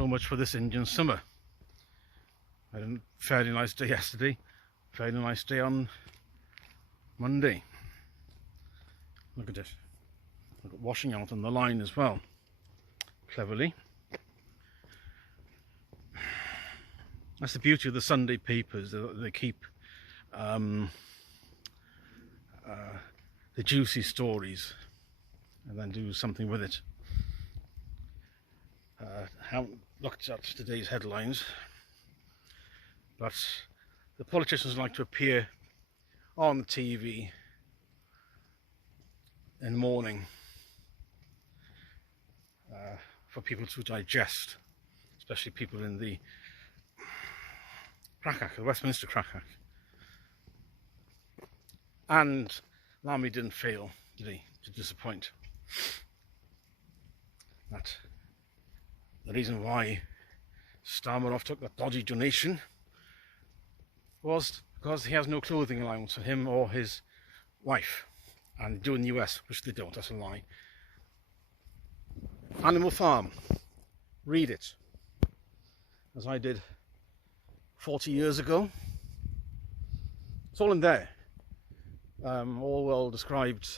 So much for this Indian summer. I had a fairly nice day yesterday, fairly nice day on Monday. Look at it. Look at washing out on the line as well, cleverly. That's the beauty of the Sunday papers. They keep the juicy stories and then do something with it. Haven't looked at today's headlines, but the politicians like to appear on the TV in the morning for people to digest, especially people in the crachach, the Westminster crachach. And Lamy didn't fail, did he, to disappoint. That the reason why Starmerov took that dodgy donation was because he has no clothing allowance for him or his wife, and they do in the US, which they don't. That's a lie. Animal Farm, read it, as I did 40 years ago. It's all in there. All well described.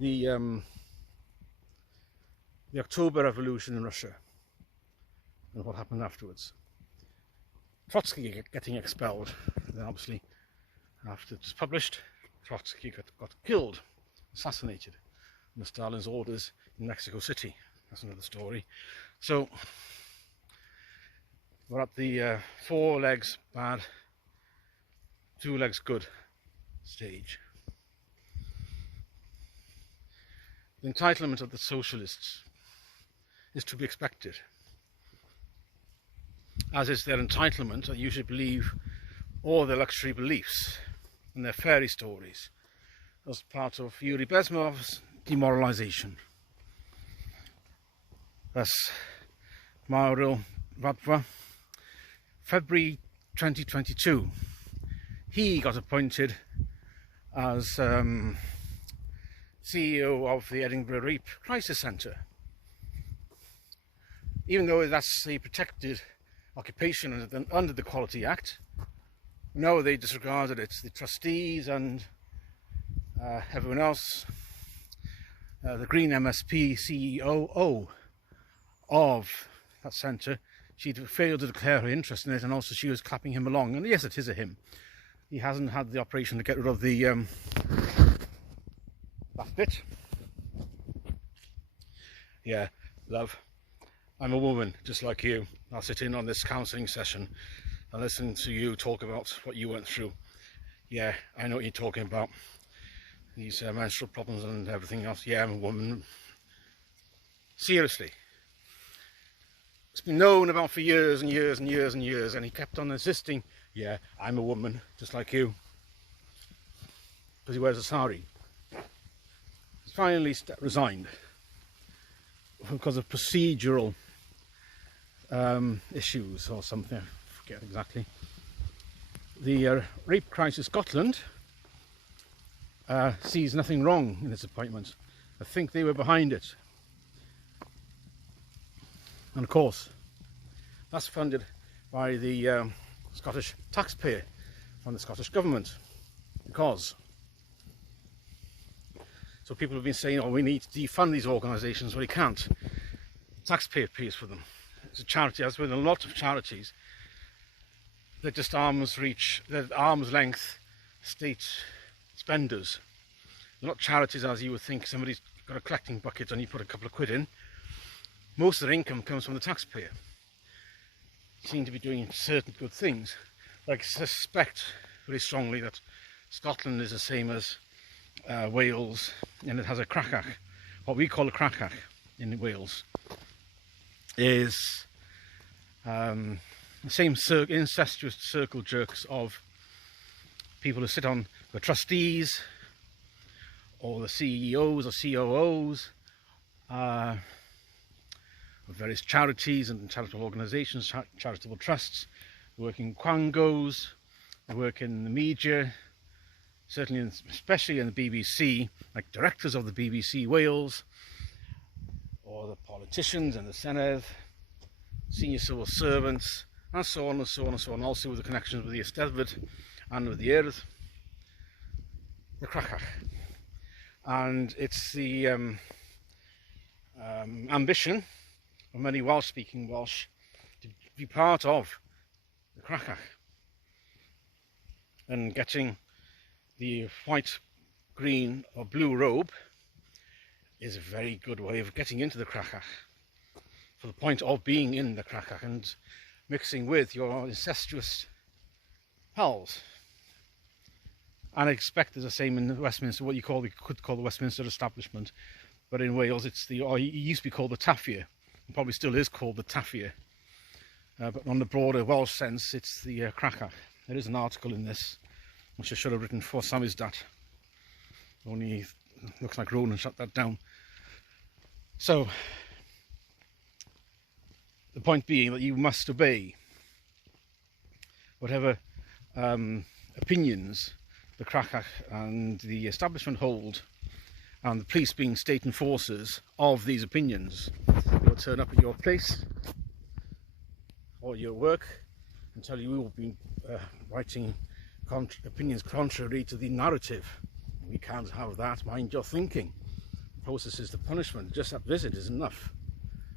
The October Revolution in Russia and what happened afterwards. Trotsky getting expelled. Then obviously, after it was published, Trotsky got killed, assassinated, under Stalin's orders in Mexico City. That's another story. So we're at the 4 legs bad, 2 legs good stage. The entitlement of the socialists is to be expected, as is their entitlement that you should believe all their luxury beliefs and their fairy stories as part of Yuri Bezmenov's demoralization. Thus, Mauro Radva, February 2022, he got appointed as CEO of the Edinburgh Rape Crisis Edinburgh. Even though that's a protected occupation under the Quality Act, no, they disregarded it. The trustees and everyone else, the Green MSP CEO of that centre, she failed to declare her interest in it, and also she was clapping him along. And yes, it is a him. He hasn't had the operation to get rid of the that bit. Yeah, love. I'm a woman, just like you. I'll sit in on this counselling session and listen to you talk about what you went through. Yeah, I know what you're talking about. These menstrual problems and everything else. Yeah, I'm a woman. Seriously. It's been known about for years and years and years and years, and he kept on insisting, yeah, I'm a woman, just like you. Because he wears a sari. He's finally resigned because of procedural issues or something, I forget exactly. The Rape Crisis Scotland sees nothing wrong in this appointment. I think they were behind it. And of course, that's funded by the Scottish taxpayer from the Scottish government. Because, so people have been saying, oh, we need to defund these organisations. Well, you can't. The taxpayer pays for them. It's a charity, as with a lot of charities. They're just arm's length state spenders. They're not charities as you would think. Somebody's got a collecting bucket and you put a couple of quid in. Most of their income comes from the taxpayer. They seem to be doing certain good things. I suspect very strongly that Scotland is the same as Wales, and it has a crachach. What we call a crachach in Wales is the same incestuous circle jerks of people who sit on the trustees or the CEOs or COOs of various charities and charitable organisations, charitable trusts. They work in Quangos, they work in the media, certainly especially in the BBC, like directors of the BBC Wales, or the politicians in the Senedd, senior civil servants, and so on and so on and so on, also with the connections with the Eisteddfod and with the Urdd, the crachach. And it's the ambition of many Welsh-speaking Welsh to be part of the crachach, and getting the white, green or blue robe is a very good way of getting into the crachach, for the point of being in the crachach and mixing with your incestuous pals. And I expect there's the same in Westminster, what you could call the Westminster establishment, but in Wales it's it used to be called the Taffia, and probably still is called the Taffia, but on the broader Welsh sense it's the crachach. There is an article in this which I should have written for Samizdat, only looks like Ronan shut that down. So the point being that you must obey whatever opinions the crachach and the establishment hold, and the police being state enforcers of these opinions. They will turn up at your place or your work and tell you we will be writing opinions contrary to the narrative. We can't have that. Mind your thinking. Processes the punishment. Just that visit is enough.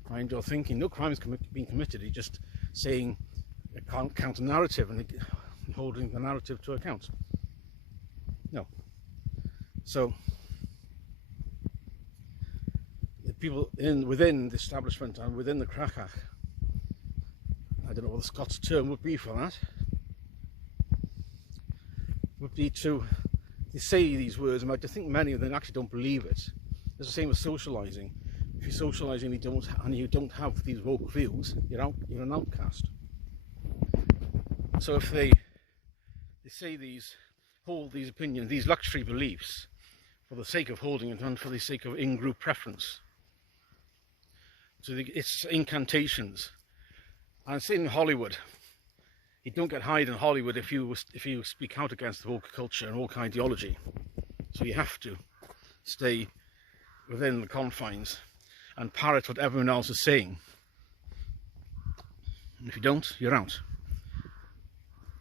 Mind your thinking. No crime has been committed. You're just saying a counter narrative and holding the narrative to account. No. So the people within the establishment and within the crachach, I don't know what the Scots term would be for that, would be to say these words, and I think many of them actually don't believe it. It's the same as socialising. If you're socialising and you don't have these woke views, you're an outcast. So if they say hold these opinions, these luxury beliefs, for the sake of holding it and for the sake of in-group preference, so it's incantations. And it's in Hollywood. You don't get hired in Hollywood if you speak out against the woke culture and woke ideology. So you have to stay within the confines and parrot what everyone else is saying. And if you don't, you're out.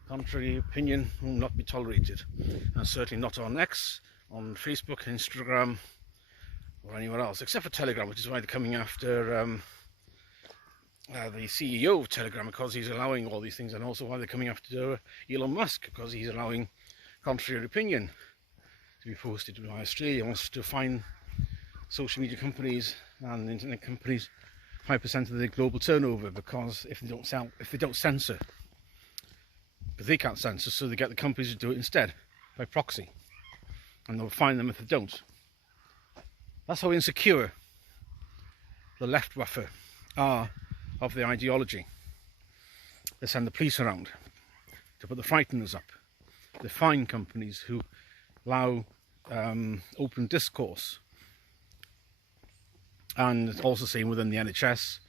Contrary opinion will not be tolerated, and certainly not on X, on Facebook, Instagram, or anywhere else, except for Telegram, which is why they're coming after the CEO of Telegram, because he's allowing all these things, and also why they're coming after Elon Musk, because he's allowing contrary opinion to be posted by Australia. He wants to fine social media companies and internet companies 5% of their global turnover, because if they don't censor, but they can't censor, so they get the companies to do it instead by proxy, and they'll fine them if they don't. That's how insecure the left waffer are of the ideology. They send the police around to put the frighteners up. They fine companies who allow open discourse. And it's also seen within the NHS.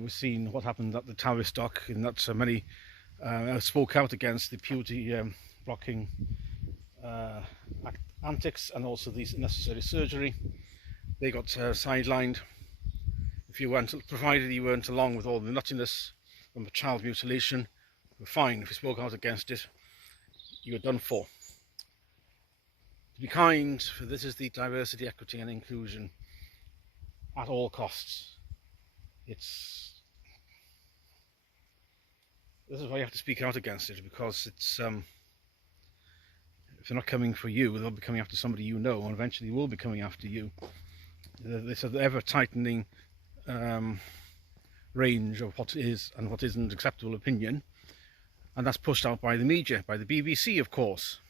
We've seen what happened at the Tavistock, in that so many spoke out against the puberty blocking antics, and also these unnecessary surgery. They got sidelined. If you weren't, provided you weren't along with all the nuttiness from child mutilation, you were fine. If you spoke out against it, you were done for. To be kind, for this is the diversity, equity and inclusion at all costs. This is why you have to speak out against it, because it's if they're not coming for you, they'll be coming after somebody you know, and eventually will be coming after you. This ever tightening range of what is and what isn't acceptable opinion, and that's pushed out by the media, by the BBC, of course.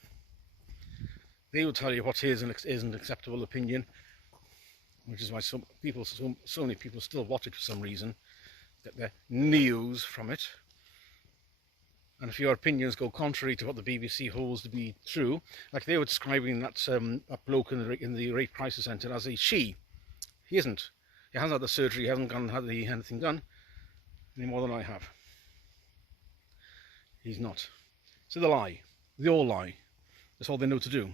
They will tell you what is and isn't acceptable opinion, which is why so many people still watch it for some reason, get their news from it. And if your opinions go contrary to what the BBC holds to be true, like they were describing that bloke in the Rape Crisis Centre as a she. He isn't. He hasn't had the surgery, he hasn't had anything done any more than I have. He's not. So they lie. They all lie. That's all they know to do.